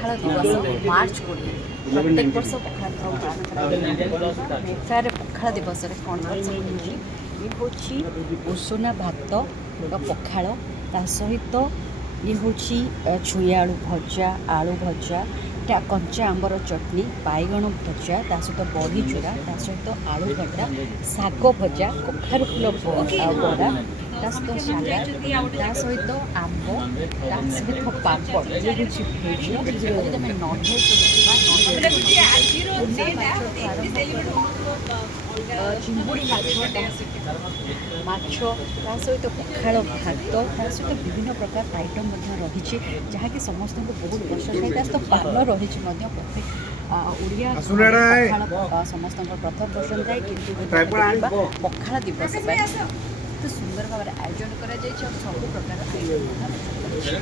पखाल दिवस मार्च 20 प्रत्येक वर्ष पखाल मेफेयर पखाल दिवस कौन ये हूँ उषुना भात पखाल ता सहित ये हूँ छुई आलू भजा आलू भजा कंचा आंबर चटनी बैगण भजा ता सहित बड़ी चूरा ता सहित आलू भजा शाग भजा कखारु फूल बड़ा ता सहित सालाड ता सहित आंब ता सहित पापड़ ये हूँ भेज जदि तुम ननभेज चिंगुड़ी माछ ता सहित पखाल भात ता सहित विभिन्न प्रकार आइटम रही जहाँकि समस्त को बहुत पसंद है तो पान रही ओडिया पखाल समस्त प्रथम पसंद है कि पखाल दिवस तो सुंदर भाव आयोजन कर सब प्रकार आयोजन